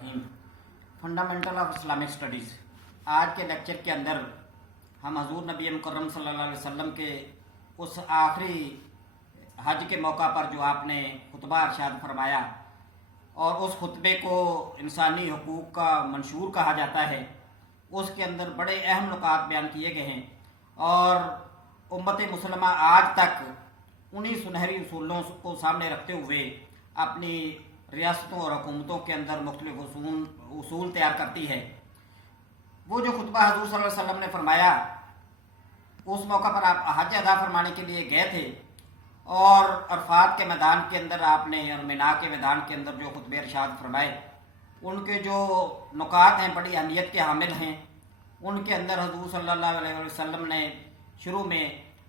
الرحیم fundamental of Islamic studies. آج کے لیکچر کے اندر ہم حضور نبی مکرم صلی اللہ علیہ وسلم کے اس آخری حج کے موقع پر جو آپ نے خطبہ ارشاد فرمایا اور اس خطبے کو انسانی حقوق کا منشور کہا جاتا ہے، اس کے اندر بڑے اہم نکات بیان کیے گئے ہیں اور امت مسلمہ آج تک انہی سنہری اصولوں کو سامنے رکھتے ہوئے اپنی ریاستوں اور حکومتوں کے اندر مختلف اصول تیار کرتی ہے۔ وہ جو خطبہ حضور صلی اللہ علیہ وسلم نے فرمایا، اس موقع پر آپ حج ادا فرمانے کے لیے گئے تھے اور عرفات کے میدان کے اندر آپ نے اور مینا کے میدان کے اندر جو خطبے ارشاد فرمائے، ان کے جو نکات ہیں بڑی اہمیت کے حامل ہیں۔ ان کے اندر حضور صلی اللہ علیہ وسلم نے شروع میں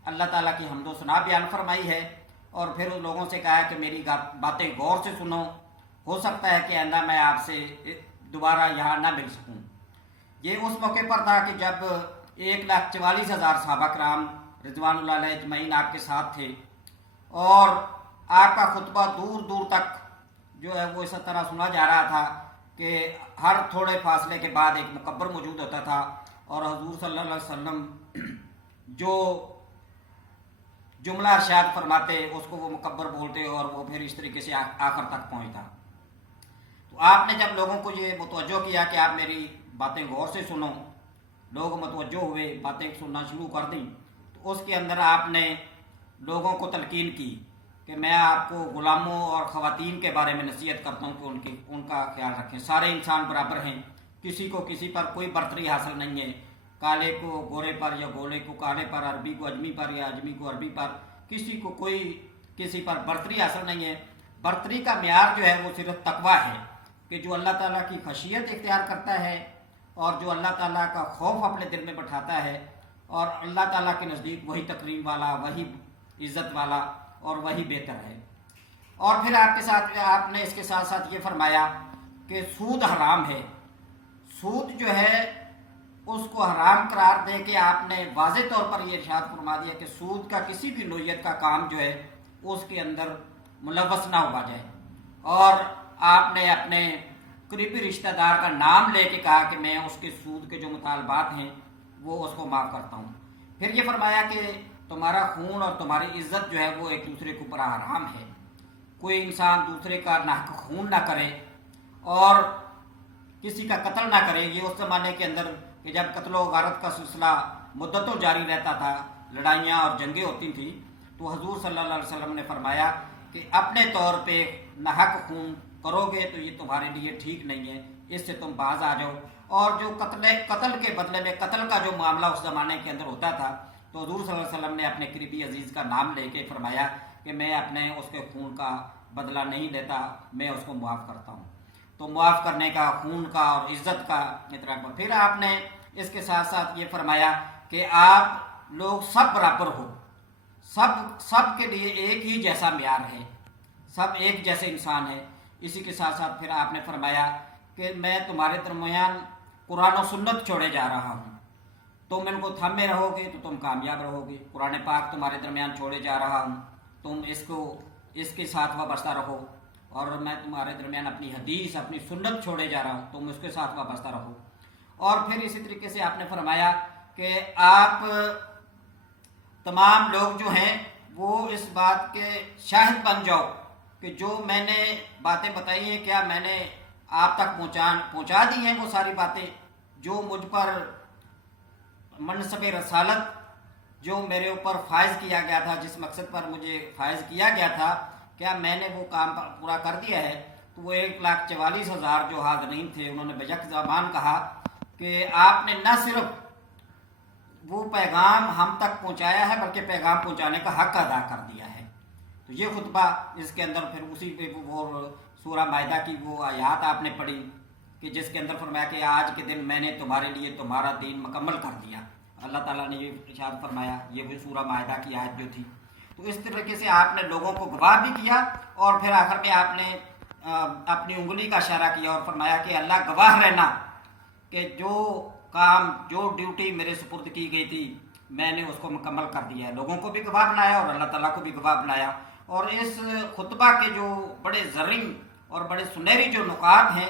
اللہ تعالیٰ کی حمد و ثنا بیان فرمائی ہے اور پھر ان لوگوں سے کہا کہ میری باتیں غور سے سنو، ہو سکتا ہے کہ آئندہ میں آپ سے دوبارہ یہاں نہ مل سکوں۔ یہ اس موقع پر تھا کہ جب 1,44,000 صحابہ کرام رضوان اللہ علیہ اجمعین آپ کے ساتھ تھے اور آپ کا خطبہ دور دور تک جو ہے وہ اس طرح سنا جا رہا تھا کہ ہر تھوڑے فاصلے کے بعد ایک مکبر موجود ہوتا تھا اور حضور صلی اللہ علیہ وسلم جو جملہ ارشاد فرماتے اس کو وہ مکبر بولتے اور وہ پھر اس طریقے سے آخر تک پہنچتا۔ تو آپ نے جب لوگوں کو یہ متوجہ کیا کہ آپ میری باتیں غور سے سنو، لوگ متوجہ ہوئے، باتیں سننا شروع کر دیں، تو اس کے اندر آپ نے لوگوں کو تلقین کی کہ میں آپ کو غلاموں اور خواتین کے بارے میں نصیحت کرتا ہوں کہ ان کا خیال رکھیں۔ سارے انسان برابر ہیں، کسی کو کسی پر کوئی برتری حاصل نہیں ہے، کالے کو گورے پر یا گورے کو کالے پر، عربی کو اجمی پر یا اجمی کو عربی پر، کسی کو کوئی کسی پر برتری حاصل نہیں ہے۔ برتری کا معیار جو ہے وہ صرف تقویٰ ہے کہ جو اللہ تعالیٰ کی خشیت اختیار کرتا ہے اور جو اللہ تعالیٰ کا خوف اپنے دل میں بٹھاتا ہے، اور اللہ تعالیٰ کے نزدیک وہی تکریم والا، وہی عزت والا اور وہی بہتر ہے۔ اور پھر آپ نے اس کے ساتھ ساتھ یہ فرمایا کہ سود حرام ہے۔ سود جو ہے اس کو حرام قرار دے کے آپ نے واضح طور پر یہ ارشاد فرما دیا کہ سود کا کسی بھی نوعیت کا کام جو ہے اس کے اندر ملوث نہ ہوا جائے، اور آپ نے اپنے قریبی رشتہ دار کا نام لے کے کہا کہ میں اس کے سود کے جو مطالبات ہیں وہ اس کو معاف کرتا ہوں۔ پھر یہ فرمایا کہ تمہارا خون اور تمہاری عزت جو ہے وہ ایک دوسرے کے اوپر حرام ہے، کوئی انسان دوسرے کا ناحق خون نہ کرے اور کسی کا قتل نہ کرے۔ یہ اس زمانے کے اندر کہ جب قتل و غارت کا سلسلہ مدتوں جاری رہتا تھا، لڑائیاں اور جنگیں ہوتی تھیں، تو حضور صلی اللہ علیہ وسلم نے فرمایا کہ اپنے طور پہ ناحق خون کرو گے تو یہ تمہارے لیے ٹھیک نہیں ہے، اس سے تم باز آ جاؤ۔ اور جو قتل کے بدلے میں قتل کا جو معاملہ اس زمانے کے اندر ہوتا تھا، تو حضور صلی اللہ علیہ وسلم نے اپنے قریبی عزیز کا نام لے کے فرمایا کہ میں اپنے اس کے خون کا بدلہ نہیں لیتا، میں اس کو معاف کرتا ہوں۔ تو معاف کرنے کا، خون کا اور عزت کا اطلاق۔ پھر آپ نے اس کے ساتھ ساتھ یہ فرمایا کہ آپ لوگ سب برابر ہو، سب کے لیے ایک ہی جیسا معیار ہے، سب ایک جیسے انسان ہیں۔ اسی کے ساتھ ساتھ پھر آپ نے فرمایا کہ میں تمہارے درمیان قرآن و سنت چھوڑے جا رہا ہوں، تم ان کو تھامے رہو گے تو تم کامیاب رہو گے۔ قرآن پاک تمہارے درمیان چھوڑے جا رہا ہوں، تم اس کے ساتھ وابستہ رہو، اور میں تمہارے درمیان اپنی حدیث، اپنی سنت چھوڑے جا رہا ہوں، تم اس کے ساتھ وابستہ رہو۔ اور پھر اسی طریقے سے آپ نے فرمایا کہ آپ تمام لوگ جو ہیں وہ اس بات کے شاہد بن جاؤ کہ جو میں نے باتیں بتائی ہیں، کیا میں نے آپ تک پہنچا دی ہیں وہ ساری باتیں، جو مجھ پر منصب رسالت جو میرے اوپر فائز کیا گیا تھا، جس مقصد پر مجھے فائز کیا گیا تھا، کیا میں نے وہ کام پورا کر دیا ہے؟ تو وہ 1,44,000 جو حاضرین تھے انہوں نے بیک زبان کہا کہ آپ نے نہ صرف وہ پیغام ہم تک پہنچایا ہے بلکہ پیغام پہنچانے کا حق ادا کر دیا ہے۔ تو یہ خطبہ اس کے اندر پھر اسی پہ وہ سورہ مائدہ کی وہ آیات آپ نے پڑھی کہ جس کے اندر فرمایا کہ آج کے دن میں نے تمہارے لیے تمہارا دین مکمل کر دیا۔ اللہ تعالیٰ نے یہ ارشاد فرمایا، یہ بھی سورہ مائدہ کی آیت جو تھی۔ تو اس طریقے سے آپ نے لوگوں کو گواہ بھی کیا اور پھر آخر میں آپ نے اپنی انگلی کا اشارہ کیا اور فرمایا کہ اللہ گواہ رہنا کہ جو کام، جو ڈیوٹی میرے سپرد کی گئی تھی میں نے اس کو مکمل کر دیا ہے۔ لوگوں کو بھی گواہ بنایا اور اللہ تعالیٰ کو بھی گواہ بنایا۔ اور اس خطبہ کے جو بڑے زرعی اور بڑے سنہری جو نکات ہیں